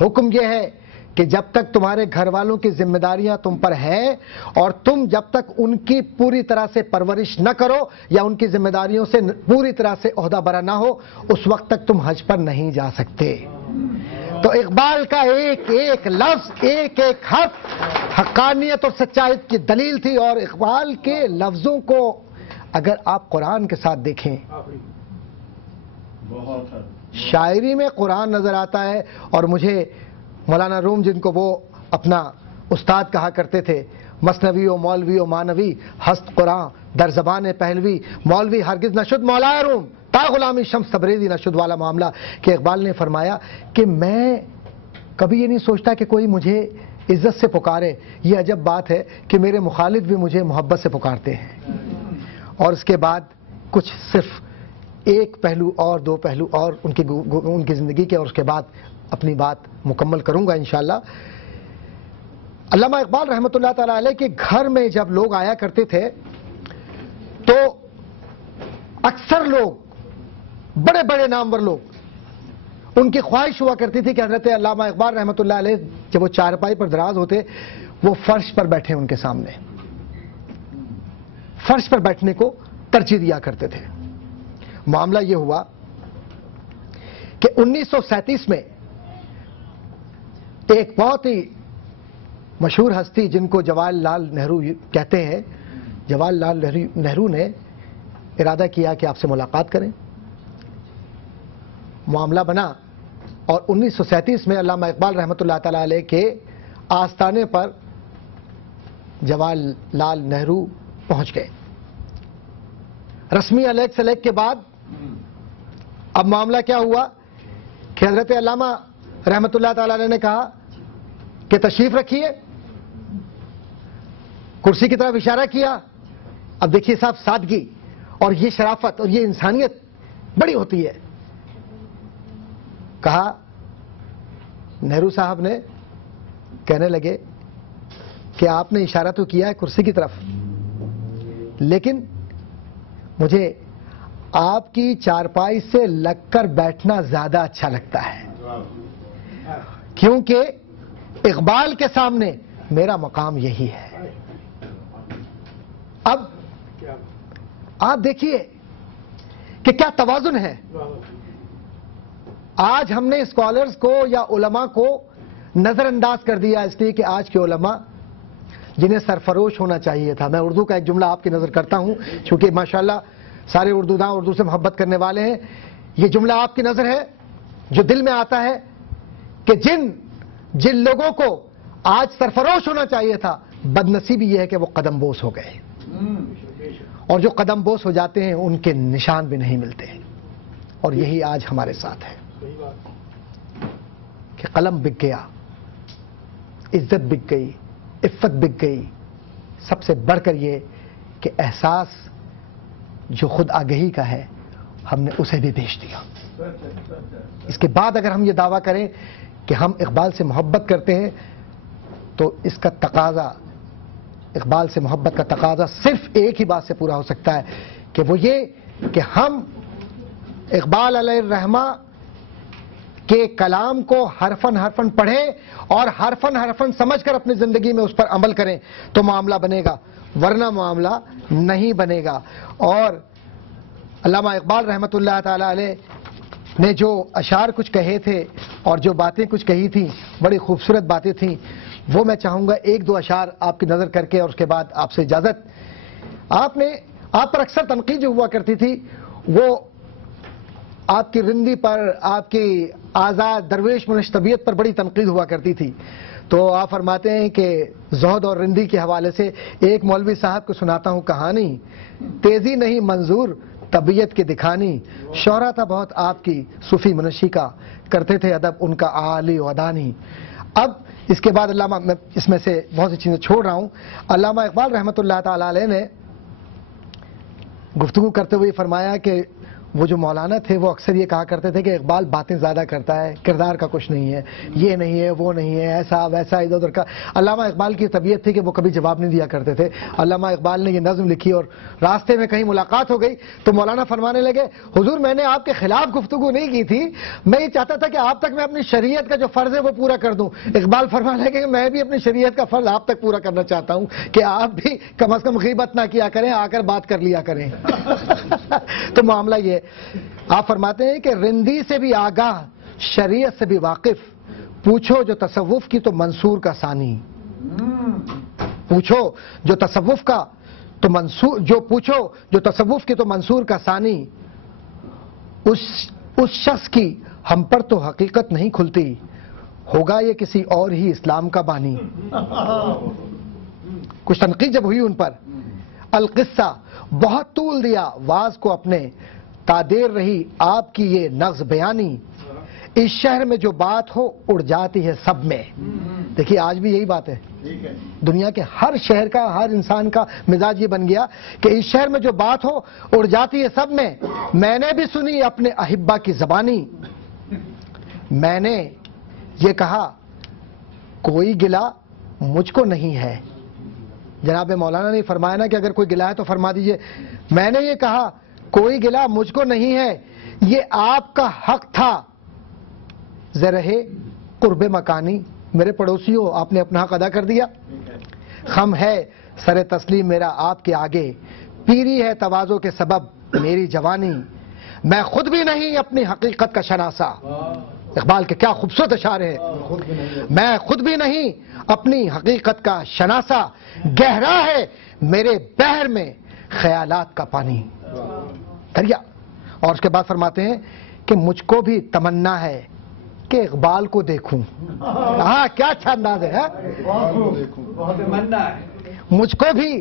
حکم یہ ہے کہ جب تک تمہارے گھر والوں کی ذمہ داریاں تم پر ہیں اور تم جب تک ان کی پوری طرح سے پرورش نہ کرو یا ان کی ذمہ داریوں سے پوری طرح سے عہدہ برا نہ ہو، اس وقت تک تم حج پر نہیں جا سکتے۔ تو اقبال کا ایک ایک لفظ، ایک ایک حرف حقانیت اور سچائی کی دلیل تھی، اور اقبال کے لفظوں کو اگر آپ قرآن کے ساتھ دیکھیں، شاعری میں قرآن نظر آتا ہے، اور مجھے مولانا روم جن کو وہ اپنا استاد کہا کرتے تھے، مثنوی و مولوی و مانوی ہست قرآن در زبان پہلوی، مولوی ہرگز نہ شد مولا روم تا غلامی شمس تبریزی نہ شد والا معاملہ، کہ اقبال نے فرمایا کہ میں کبھی یہ نہیں سوچتا کہ کوئی مجھے عزت سے پکارے، یہ عجب بات ہے کہ میرے مخالف بھی مجھے محبت سے پکارتے ہیں۔ اور اس کے بعد کچھ صرف ایک پہلو اور دو پہلو اور ان کی زندگی کے، اور اس کے بعد اپنی بات مکمل کروں گا انشاءاللہ۔ علامہ اقبال رحمۃ اللہ تعالی علیہ کے گھر میں جب لوگ آیا کرتے تھے تو اکثر لوگ، بڑے بڑے نامور لوگ، ان کی خواہش ہوا کرتی تھی کہ حضرت علامہ اقبال رحمۃ اللہ علیہ جب وہ چارپائی پر دراز ہوتے، وہ فرش پر بیٹھے ان کے سامنے، فرش پر بیٹھنے کو ترجیح دیا کرتے تھے۔ معاملہ یہ ہوا کہ 1937 میں ایک بہت ہی مشہور ہستی جن کو جواہر لال نہرو کہتے ہیں، جواہر لال نہرو نے ارادہ کیا کہ آپ سے ملاقات کریں۔ معاملہ بنا اور 1937 میں علامہ اقبال رحمۃ اللہ تعالی علیہ کے آستانے پر جواہر لال نہرو پہنچ گئے۔ رسمی علیگ سلیگ کے بعد اب معاملہ کیا ہوا کہ حضرت علامہ رحمۃ اللہ تعالی علیہ نے کہا کہ تشریف رکھیے، کرسی کی طرف اشارہ کیا۔ اب دیکھیے صاحب، سادگی اور یہ شرافت اور یہ انسانیت بڑی ہوتی ہے۔ کہا، نہرو صاحب نے کہنے لگے کہ آپ نے اشارہ تو کیا ہے کرسی کی طرف، لیکن مجھے آپ کی چارپائی سے لگ کر بیٹھنا زیادہ اچھا لگتا ہے، کیونکہ اقبال کے سامنے میرا مقام یہی ہے۔ اب آپ دیکھیے کہ کیا توازن ہے۔ آج ہم نے اسکالرز کو یا علماء کو نظر انداز کر دیا، اس لیے کہ آج کے علماء جنہیں سرفروش ہونا چاہیے تھا، میں اردو کا ایک جملہ آپ کی نظر کرتا ہوں، چونکہ ماشاءاللہ سارے اردو داں اردو سے محبت کرنے والے ہیں، یہ جملہ آپ کی نظر ہے جو دل میں آتا ہے کہ جن لوگوں کو آج سرفروش ہونا چاہیے تھا، بدنصیبی یہ ہے کہ وہ قدم بوس ہو گئے، اور جو قدم بوس ہو جاتے ہیں ان کے نشان بھی نہیں ملتے، اور یہی آج ہمارے ساتھ ہے کہ قلم بک گیا، عزت بک گئی، عفت بک گئی، سب سے بڑھ کر یہ کہ احساس جو خود آگہی کا ہے ہم نے اسے بھی بیچ دیا۔ اس کے بعد اگر ہم یہ دعویٰ کریں کہ ہم اقبال سے محبت کرتے ہیں تو اس کا تقاضا، اقبال سے محبت کا تقاضا صرف ایک ہی بات سے پورا ہو سکتا ہے کہ وہ یہ کہ ہم اقبال علیہ الرحمہ کے کلام کو حرفن حرفن پڑھیں اور حرفن حرفن سمجھ کر اپنی زندگی میں اس پر عمل کریں تو معاملہ بنے گا، ورنہ معاملہ نہیں بنے گا۔ اور علامہ اقبال رحمۃ اللہ تعالی علیہ نے جو اشعار کچھ کہے تھے اور جو باتیں کچھ کہی تھیں، بڑی خوبصورت باتیں تھیں، وہ میں چاہوں گا ایک دو اشعار آپ کی نظر کر کے، اور اس کے بعد آپ سے اجازت۔ آپ پر اکثر تنقید جو ہوا کرتی تھی وہ آپ کی رندی پر، آپ کی آزاد درویش منش طبیعت پر بڑی تنقید ہوا کرتی تھی۔ تو آپ فرماتے ہیں کہ زہد اور رندی کے حوالے سے ایک مولوی صاحب کو سناتا ہوں کہانی، تیزی نہیں منظور طبیعت کی دکھانی، شہرہ تھا بہت آپ کی صوفی منشی کا، کرتے تھے ادب ان کا عالی و ادانی۔ اب اس کے بعد علامہ، میں اس میں سے بہت سی چیزیں چھوڑ رہا ہوں، علامہ اقبال رحمۃ اللہ تعالی علیہ نے گفتگو کرتے ہوئے فرمایا کہ وہ جو مولانا تھے وہ اکثر یہ کہا کرتے تھے کہ اقبال باتیں زیادہ کرتا ہے، کردار کا کچھ نہیں ہے، یہ نہیں ہے وہ نہیں ہے، ایسا ویسا ادھر ادھر کا۔ علامہ اقبال کی طبیعت تھی کہ وہ کبھی جواب نہیں دیا کرتے تھے۔ علامہ اقبال نے یہ نظم لکھی اور راستے میں کہیں ملاقات ہو گئی تو مولانا فرمانے لگے، حضور میں نے آپ کے خلاف گفتگو نہیں کی تھی، میں یہ چاہتا تھا کہ آپ تک میں اپنی شریعت کا جو فرض ہے وہ پورا کر دوں۔ اقبال فرمانے لگے کہ میں بھی اپنی شریعت کا فرض آپ تک پورا کرنا چاہتا ہوں کہ آپ بھی کم از کم غیبت نہ کیا کریں، آ کر بات کر لیا کریں۔ تو معاملہ یہ، آپ فرماتے ہیں کہ رندی سے بھی آگاہ، شریعت سے بھی واقف، پوچھو جو تصوف کی تو منصور کا ثانی۔ پوچھو جو تصوف کا تو منصور، جو پوچھو جو تصوف کی تو منصور کا ثانی، اس شخص کی ہم پر تو حقیقت نہیں کھلتی، ہوگا یہ کسی اور ہی اسلام کا بانی۔ کچھ تنقید جب ہوئی ان پر، القصہ بہت طول دیا واز کو اپنے، تادیر رہی آپ کی یہ نغز بیانی، اس شہر میں جو بات ہو اڑ جاتی ہے سب میں۔ دیکھیے آج بھی یہی بات ہے، دنیا کے ہر شہر کا، ہر انسان کا مزاج یہ بن گیا کہ اس شہر میں جو بات ہو اڑ جاتی ہے سب میں۔ میں نے بھی سنی اپنے احبا کی زبانی، میں نے یہ کہا کوئی گلہ مجھ کو نہیں ہے۔ جناب مولانا نے فرمایا نا کہ اگر کوئی گلہ ہے تو فرما دیجئے، میں نے یہ کہا کوئی گلہ مجھ کو نہیں ہے، یہ آپ کا حق تھا زرہے قرب مکانی۔ میرے پڑوسیوں آپ نے اپنا حق ادا کر دیا۔ خم ہے سر تسلیم میرا آپ کے آگے، پیری ہے تواضع کے سبب میری جوانی، میں خود بھی نہیں اپنی حقیقت کا شناسا۔ اقبال کے کیا خوبصورت اشعار ہیں۔ میں خود بھی نہیں اپنی حقیقت کا شناسا، گہرا ہے میرے بحر میں خیالات کا پانی۔ دریا۔ اور اس کے بعد فرماتے ہیں کہ مجھ کو بھی تمنا ہے کہ اقبال کو دیکھوں۔ ہاں کیا اچھا انداز ہے۔ مجھ کو بھی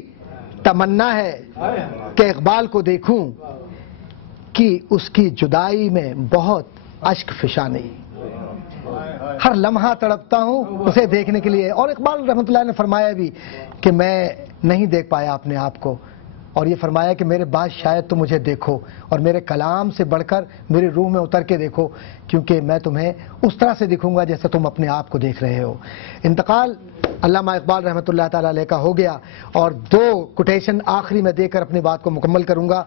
تمنا ہے کہ اقبال کو دیکھوں، کہ اس کی جدائی میں بہت اشک فشانی، ہر لمحہ تڑپتا ہوں اسے دیکھنے کے لیے۔ اور اقبال رحمۃ اللہ نے فرمایا بھی کہ میں نہیں دیکھ پایا اپنے آپ کو، اور یہ فرمایا کہ میرے بعد شاید تم مجھے دیکھو اور میرے کلام سے بڑھ کر میری روح میں اتر کے دیکھو، کیونکہ میں تمہیں اس طرح سے دکھوں گا جیسے تم اپنے آپ کو دیکھ رہے ہو۔ انتقال علامہ اقبال رحمۃ اللہ تعالی علیہ کا ہو گیا، اور دو کوٹیشن آخری میں دے کر اپنی بات کو مکمل کروں گا۔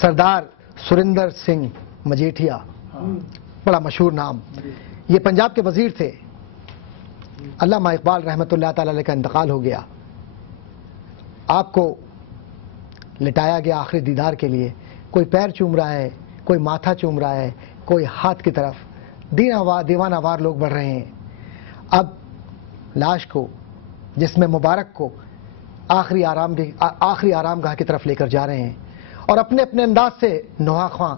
سردار سریندر سنگھ مجیٹھیا، بڑا مشہور نام، یہ پنجاب کے وزیر تھے۔ علامہ اقبال رحمۃ اللہ تعالی علیہ کا انتقال ہو گیا، آپ کو لٹایا گیا آخری دیدار کے لیے۔ کوئی پیر چوم رہا ہے، کوئی ماتھا چوم رہا ہے، کوئی ہاتھ کی طرف، دیوانہ وار لوگ بڑھ رہے ہیں۔ اب لاش کو، جسم مبارک کو آخری آرام گاہ کی طرف لے کر جا رہے ہیں، اور اپنے اپنے انداز سے نوحہ خواں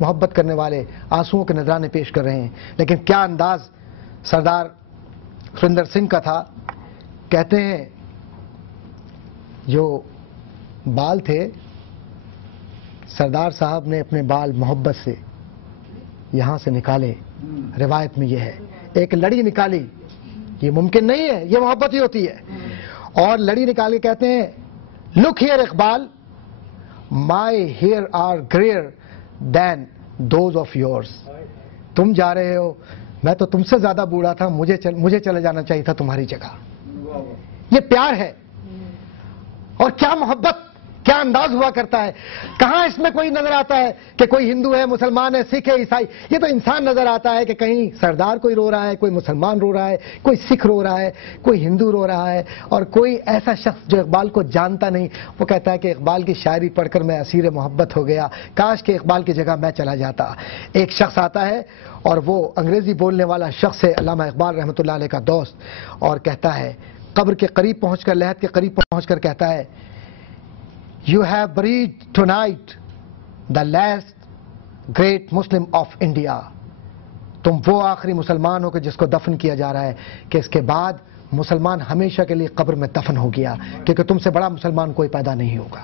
محبت کرنے والے آنسوؤں کے نذرانے پیش کر رہے ہیں۔ لیکن کیا انداز سردار سریندر سنگھ کا تھا۔ کہتے ہیں جو بال تھے، سردار صاحب نے اپنے بال محبت سے یہاں سے نکالے۔ روایت میں یہ ہے، ایک لڑی نکالی، یہ ممکن نہیں ہے، یہ محبت ہی ہوتی ہے، اور لڑی نکال کے کہتے ہیں look here Iqbal, my hair are greyer than those of yours. تم جا رہے ہو، میں تو تم سے زیادہ بوڑھا تھا، مجھے چلے جانا چاہیے تھا تمہاری جگہ۔ یہ پیار ہے، اور کیا محبت، کیا انداز ہوا کرتا ہے۔ کہاں اس میں کوئی نظر آتا ہے کہ کوئی ہندو ہے، مسلمان ہے، سکھ ہے، عیسائی، یہ تو انسان نظر آتا ہے کہ کہیں سردار کوئی رو رہا ہے، کوئی مسلمان رو رہا ہے، کوئی سکھ رو رہا ہے، کوئی ہندو رو رہا ہے، اور کوئی ایسا شخص جو اقبال کو جانتا نہیں، وہ کہتا ہے کہ اقبال کی شاعری پڑھ کر میں اسیر محبت ہو گیا، کاش کہ اقبال کی جگہ میں چلا جاتا۔ ایک شخص آتا ہے اور وہ انگریزی بولنے والا شخص ہے، علامہ اقبال رحمۃ اللہ علیہ کا دوست، اور کہتا ہے قبر کے قریب پہنچ کر، لحد کے قریب پہنچ کر کہتا ہے You have buried tonight the last great Muslim of India۔ تم وہ آخری مسلمان ہو کہ جس کو دفن کیا جا رہا ہے، کہ اس کے بعد مسلمان ہمیشہ کے لیے قبر میں دفن ہو گیا، کیونکہ تم سے بڑا مسلمان کوئی پیدا نہیں ہوگا۔